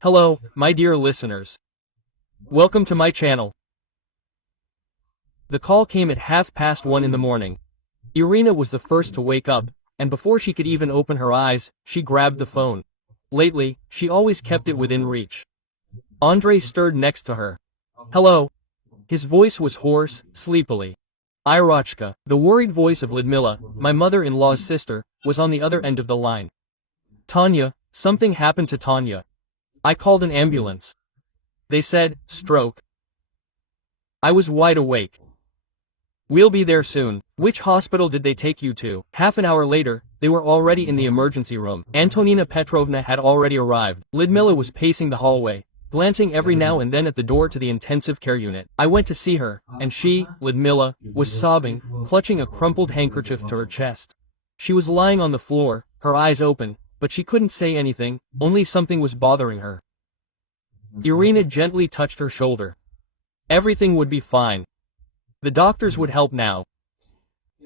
Hello, my dear listeners. Welcome to my channel. The call came at 1:30 in the morning. Irina was the first to wake up, and before she could even open her eyes, she grabbed the phone. Lately, she always kept it within reach. Andrei stirred next to her. Hello. His voice was hoarse, sleepily. Irochka, the worried voice of Lyudmila, my mother-in-law's sister, was on the other end of the line. Tanya, something happened to Tanya. I called an ambulance. They said, stroke. I was wide awake. We'll be there soon. Which hospital did they take you to? Half an hour later, they were already in the emergency room. Antonina Petrovna had already arrived. Lyudmila was pacing the hallway, glancing every now and then at the door to the intensive care unit. I went to see her, and she, Lyudmila, was sobbing, clutching a crumpled handkerchief to her chest. She was lying on the floor, her eyes open, but she couldn't say anything, only something was bothering her. Irina gently touched her shoulder. Everything would be fine. The doctors would help now.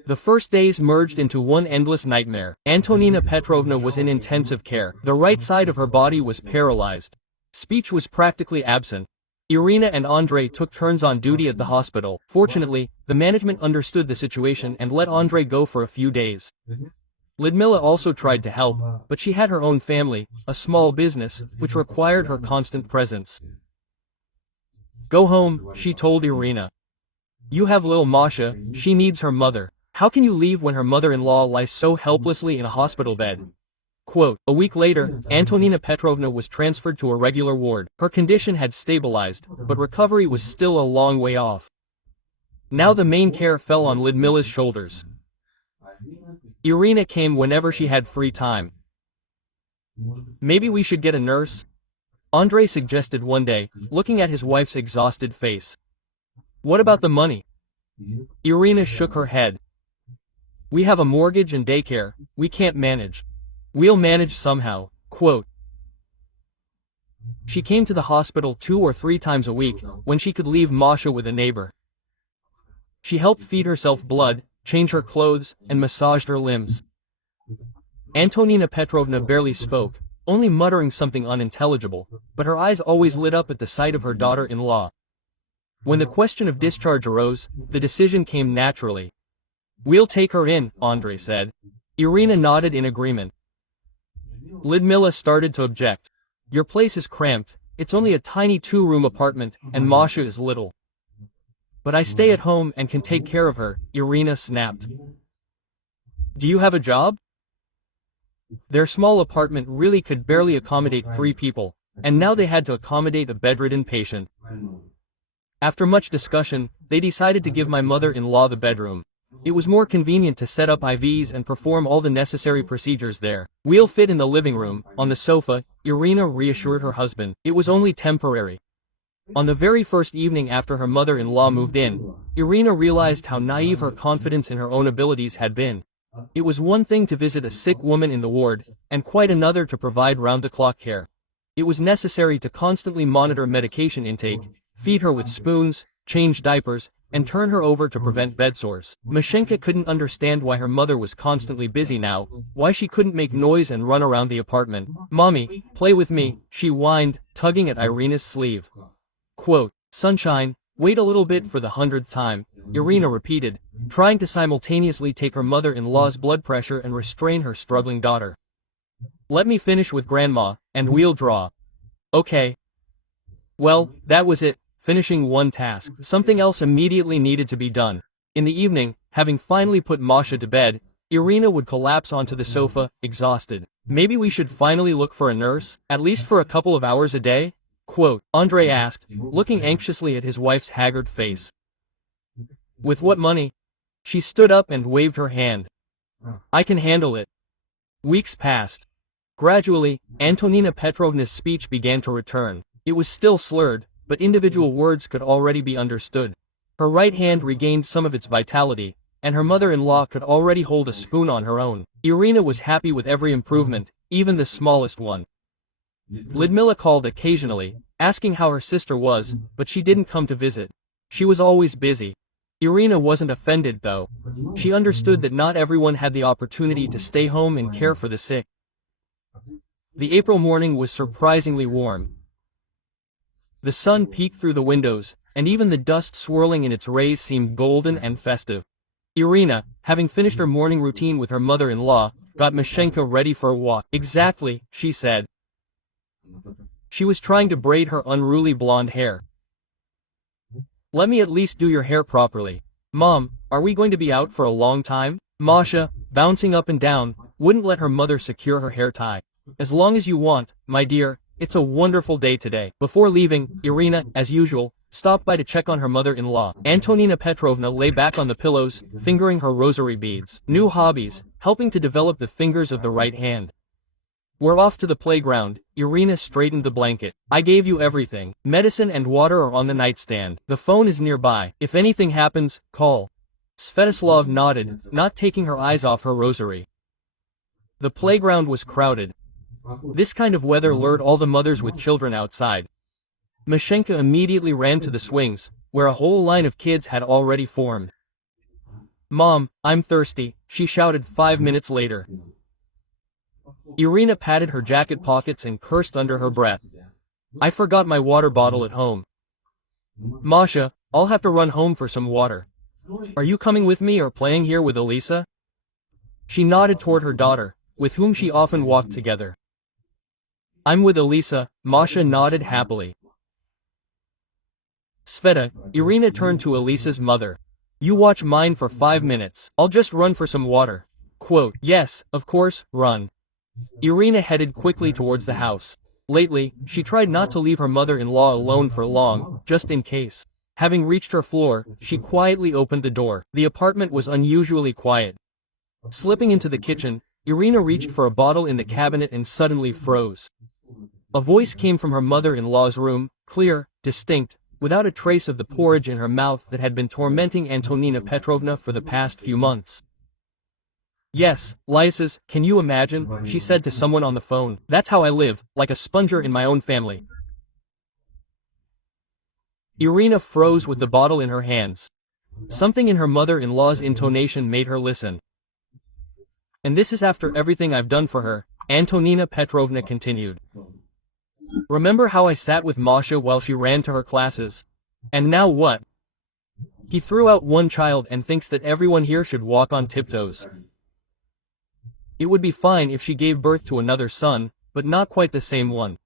The first days merged into one endless nightmare. Antonina Petrovna was in intensive care. The right side of her body was paralyzed. Speech was practically absent. Irina and Andrei took turns on duty at the hospital. Fortunately, the management understood the situation and let Andrei go for a few days. Lyudmila also tried to help, but she had her own family, a small business, which required her constant presence. Go home, she told Irina. You have little Masha, she needs her mother. How can you leave when her mother-in-law lies so helplessly in a hospital bed? Quote, a week later, Antonina Petrovna was transferred to a regular ward. Her condition had stabilized, but recovery was still a long way off. Now the main care fell on Lyudmila's shoulders. Irina came whenever she had free time. Maybe we should get a nurse? Andrei suggested one day, looking at his wife's exhausted face. What about the money? Irina shook her head. We have a mortgage and daycare, we can't manage. We'll manage somehow. Quote. She came to the hospital 2 or 3 times a week, when she could leave Masha with a neighbor. She helped feed herself blood, change her clothes, and massaged her limbs. Antonina Petrovna barely spoke, only muttering something unintelligible, but her eyes always lit up at the sight of her daughter-in-law. When the question of discharge arose, the decision came naturally. We'll take her in, Andrei said. Irina nodded in agreement. Lyudmila started to object. Your place is cramped, it's only a tiny 2-room apartment, and Masha is little. But I stay at home and can take care of her, Irina snapped. Do you have a job? Their small apartment really could barely accommodate 3 people, and now they had to accommodate a bedridden patient. After much discussion, they decided to give my mother-in-law the bedroom. It was more convenient to set up IVs and perform all the necessary procedures there. We'll fit in the living room. On the sofa, Irina reassured her husband. It was only temporary. On the very first evening after her mother-in-law moved in, Irina realized how naive her confidence in her own abilities had been. It was one thing to visit a sick woman in the ward, and quite another to provide round-the-clock care. It was necessary to constantly monitor medication intake, feed her with spoons, change diapers, and turn her over to prevent bedsores. Mashenka couldn't understand why her mother was constantly busy now, why she couldn't make noise and run around the apartment. Mommy, play with me, she whined, tugging at Irina's sleeve. Quote, sunshine, wait a little bit for the 100th time, Irina repeated, trying to simultaneously take her mother-in-law's blood pressure and restrain her struggling daughter. Let me finish with grandma, and we'll draw. Okay. Well, that was it. Finishing one task, something else immediately needed to be done. In the evening, having finally put Masha to bed, Irina would collapse onto the sofa, exhausted. Maybe we should finally look for a nurse, at least for a couple of hours a day? Quote, Andrei asked, looking anxiously at his wife's haggard face. With what money? She stood up and waved her hand. I can handle it. Weeks passed. Gradually, Antonina Petrovna's speech began to return. It was still slurred, but individual words could already be understood. Her right hand regained some of its vitality, and her mother-in-law could already hold a spoon on her own. Irina was happy with every improvement, even the smallest one. Lyudmila called occasionally, asking how her sister was, but she didn't come to visit. She was always busy. Irina wasn't offended though. She understood that not everyone had the opportunity to stay home and care for the sick. The April morning was surprisingly warm. The sun peeked through the windows, and even the dust swirling in its rays seemed golden and festive. Irina, having finished her morning routine with her mother-in-law, got Mashenka ready for a walk. Exactly, she said. She was trying to braid her unruly blonde hair. Let me at least do your hair properly. Mom, are we going to be out for a long time? Masha, bouncing up and down, wouldn't let her mother secure her hair tie. As long as you want, my dear, it's a wonderful day today. Before leaving, Irina, as usual, stopped by to check on her mother-in-law. Antonina Petrovna lay back on the pillows, fingering her rosary beads. New hobbies, helping to develop the fingers of the right hand. We're off to the playground. Irina straightened the blanket. I gave you everything. Medicine and water are on the nightstand. The phone is nearby. If anything happens, call. Svetoslav nodded, not taking her eyes off her rosary. The playground was crowded. This kind of weather lured all the mothers with children outside. Mashenka immediately ran to the swings, where a whole line of kids had already formed. Mom, I'm thirsty, she shouted 5 minutes later. Irina patted her jacket pockets and cursed under her breath. I forgot my water bottle at home. Masha, I'll have to run home for some water. Are you coming with me or playing here with Elisa? She nodded toward her daughter, with whom she often walked together. I'm with Elisa, Masha nodded happily. Sveta, Irina turned to Elisa's mother. You watch mine for 5 minutes. I'll just run for some water. Quote, yes, of course, run. Irina headed quickly towards the house. Lately, she tried not to leave her mother-in-law alone for long, just in case. Having reached her floor, she quietly opened the door. The apartment was unusually quiet. Slipping into the kitchen, Irina reached for a bottle in the cabinet and suddenly froze. A voice came from her mother-in-law's room, clear, distinct, without a trace of the porridge in her mouth that had been tormenting Antonina Petrovna for the past few months. Yes, Lysis, can you imagine? She said to someone on the phone. That's how I live, like a sponger in my own family. Irina froze with the bottle in her hands. Something in her mother-in-law's intonation made her listen. And this is after everything I've done for her, Antonina Petrovna continued. Remember how I sat with Masha while she ran to her classes? And now what? He threw out one child and thinks that everyone here should walk on tiptoes. It would be fine if she gave birth to another son, but not quite the same one.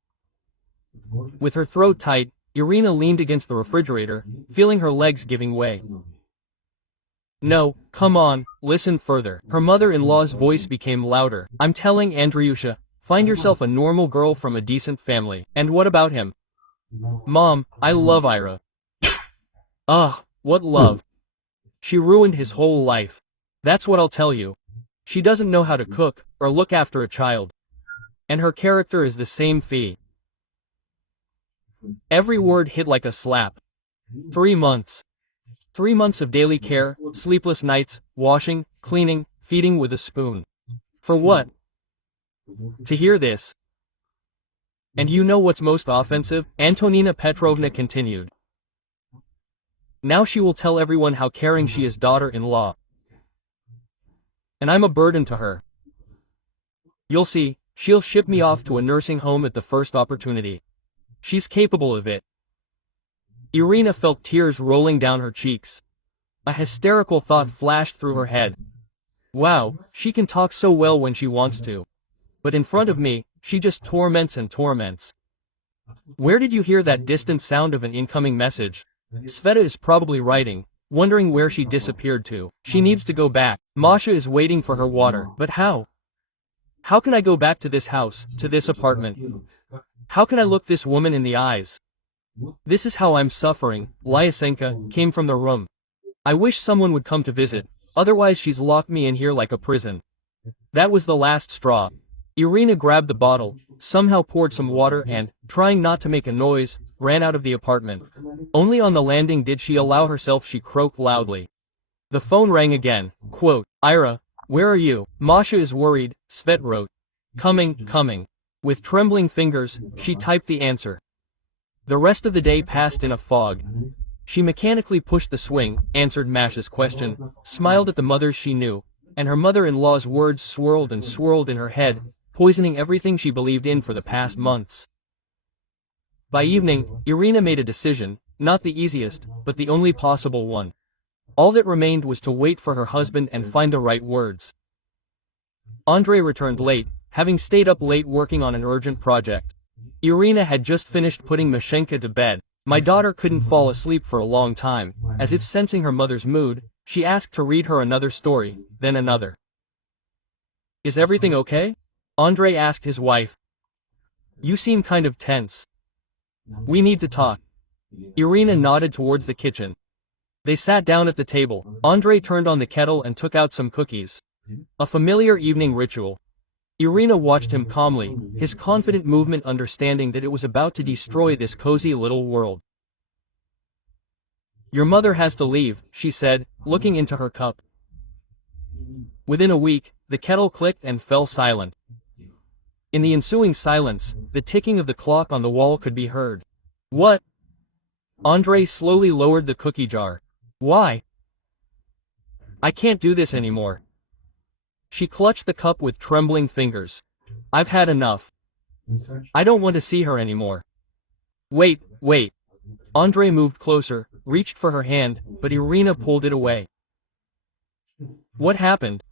With her throat tight, Irina leaned against the refrigerator, feeling her legs giving way. No, come on, listen further. Her mother-in-law's voice became louder. I'm telling Andriusha, find yourself a normal girl from a decent family. And what about him? Mom, I love Ira. Ugh, what love. She ruined his whole life. That's what I'll tell you. She doesn't know how to cook, or look after a child. And her character is the same fee. Every word hit like a slap. 3 months. 3 months of daily care, sleepless nights, washing, cleaning, feeding with a spoon. For what? To hear this. And you know what's most offensive? Antonina Petrovna continued. Now she will tell everyone how caring she is, daughter-in-law. And I'm a burden to her. You'll see, she'll ship me off to a nursing home at the first opportunity. She's capable of it. Irina felt tears rolling down her cheeks. A hysterical thought flashed through her head. Wow, she can talk so well when she wants to. But in front of me, she just torments and torments. Where did you hear that distant sound of an incoming message? Sveta is probably writing, wondering where she disappeared to. She needs to go back. Masha is waiting for her water. But how? How can I go back to this house, to this apartment? How can I look this woman in the eyes? This is how I'm suffering. Lyasenka came from the room. I wish someone would come to visit, otherwise she's locked me in here like a prison. That was the last straw. Irina grabbed the bottle, somehow poured some water and, trying not to make a noise, ran out of the apartment. Only on the landing did she allow herself. She croaked loudly. The phone rang again. Quote, Ira, where are you? Masha is worried, Svet wrote. Coming. With trembling fingers, she typed the answer. The rest of the day passed in a fog. She mechanically pushed the swing, answered Masha's question, smiled at the mothers she knew, and her mother-in-law's words swirled and swirled in her head, poisoning everything she believed in for the past months. By evening, Irina made a decision, not the easiest, but the only possible one. All that remained was to wait for her husband and find the right words. Andrei returned late, having stayed up late working on an urgent project. Irina had just finished putting Mashenka to bed. My daughter couldn't fall asleep for a long time. As if sensing her mother's mood, she asked to read her another story, then another. Is everything okay? Andrei asked his wife. You seem kind of tense. We need to talk. Irina nodded towards the kitchen. They sat down at the table. Andrei turned on the kettle and took out some cookies. A familiar evening ritual. Irina watched him calmly, his confident movement understanding that it was about to destroy this cozy little world. Your mother has to leave, she said, looking into her cup. Within a week, the kettle clicked and fell silent. In the ensuing silence, the ticking of the clock on the wall could be heard. What? Andrei slowly lowered the cookie jar. Why? I can't do this anymore. She clutched the cup with trembling fingers. I've had enough. I don't want to see her anymore. Wait. Andrei moved closer, reached for her hand, but Irina pulled it away. What happened?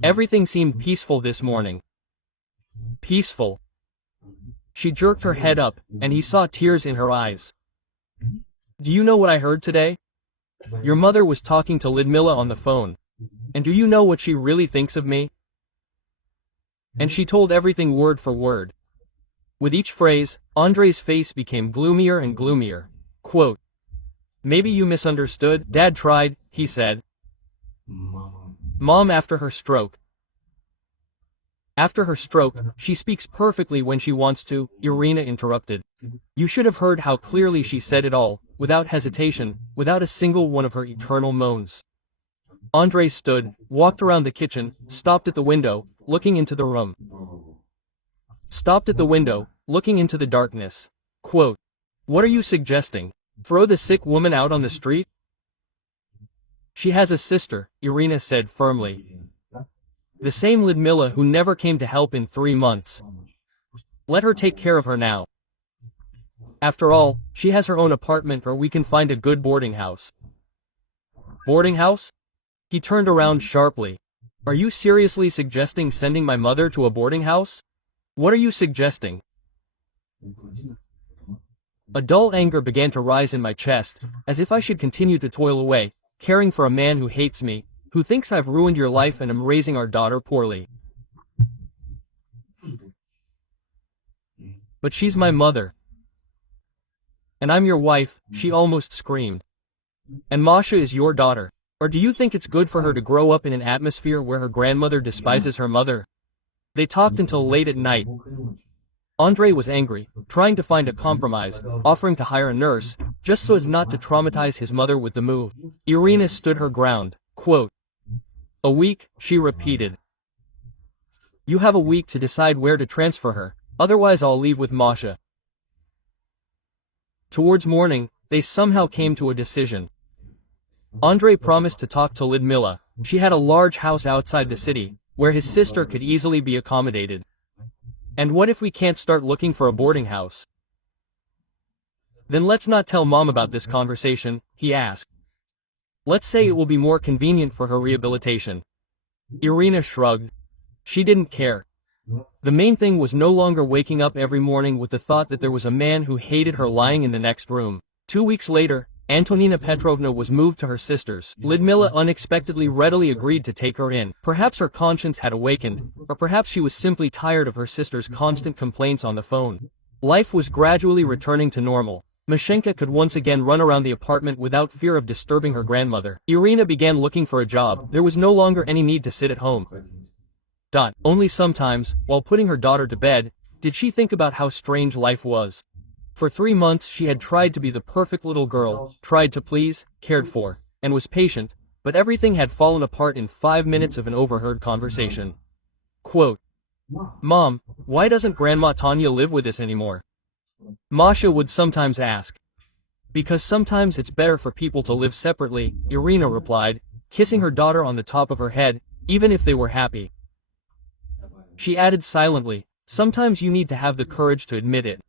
Everything seemed peaceful this morning. Peaceful. She jerked her head up, and he saw tears in her eyes. Do you know what I heard today? Your mother was talking to Lidmila on the phone. And do you know what she really thinks of me? And she told everything word for word. With each phrase, Andrei's face became gloomier and gloomier. Quote, maybe you misunderstood. Dad tried, he said. Mom after her stroke. After her stroke, she speaks perfectly when she wants to, Irina interrupted. You should have heard how clearly she said it all, without hesitation, without a single one of her eternal moans. Andrei stood, walked around the kitchen, stopped at the window, looking into the room. Stopped at the window, looking into the darkness. Quote, what are you suggesting? Throw the sick woman out on the street? She has a sister, Irina said firmly. The same Lidmila who never came to help in 3 months. Let her take care of her now. After all, she has her own apartment or we can find a good boarding house. Boarding house? He turned around sharply. Are you seriously suggesting sending my mother to a boarding house? What are you suggesting? A dull anger began to rise in my chest, as if I should continue to toil away, caring for a man who hates me, who thinks I've ruined your life and am raising our daughter poorly. But she's my mother. And I'm your wife, she almost screamed. And Masha is your daughter. Or do you think it's good for her to grow up in an atmosphere where her grandmother despises her mother? They talked until late at night. Andrei was angry, trying to find a compromise, offering to hire a nurse, just so as not to traumatize his mother with the move. Irina stood her ground. Quote, a week, she repeated. You have a week to decide where to transfer her, otherwise I'll leave with Masha. Towards morning, they somehow came to a decision. Andrei promised to talk to Lidmila. She had a large house outside the city, where his sister could easily be accommodated. And what if we can't start looking for a boarding house? Then let's not tell Mom about this conversation, he asked. Let's say it will be more convenient for her rehabilitation. Irina shrugged. She didn't care. The main thing was no longer waking up every morning with the thought that there was a man who hated her lying in the next room. 2 weeks later, Antonina Petrovna was moved to her sister's. Lidmila unexpectedly readily agreed to take her in. Perhaps her conscience had awakened, or perhaps she was simply tired of her sister's constant complaints on the phone. Life was gradually returning to normal. Mashenka could once again run around the apartment without fear of disturbing her grandmother. Irina began looking for a job. There was no longer any need to sit at home. Only sometimes, while putting her daughter to bed, did she think about how strange life was. For 3 months she had tried to be the perfect little girl, tried to please, cared for, and was patient, but everything had fallen apart in 5 minutes of an overheard conversation. Quote, Mom, why doesn't Grandma Tanya live with us anymore? Masha would sometimes ask. Because sometimes it's better for people to live separately, Irina replied, kissing her daughter on the top of her head, even if they were happy. She added silently, sometimes you need to have the courage to admit it.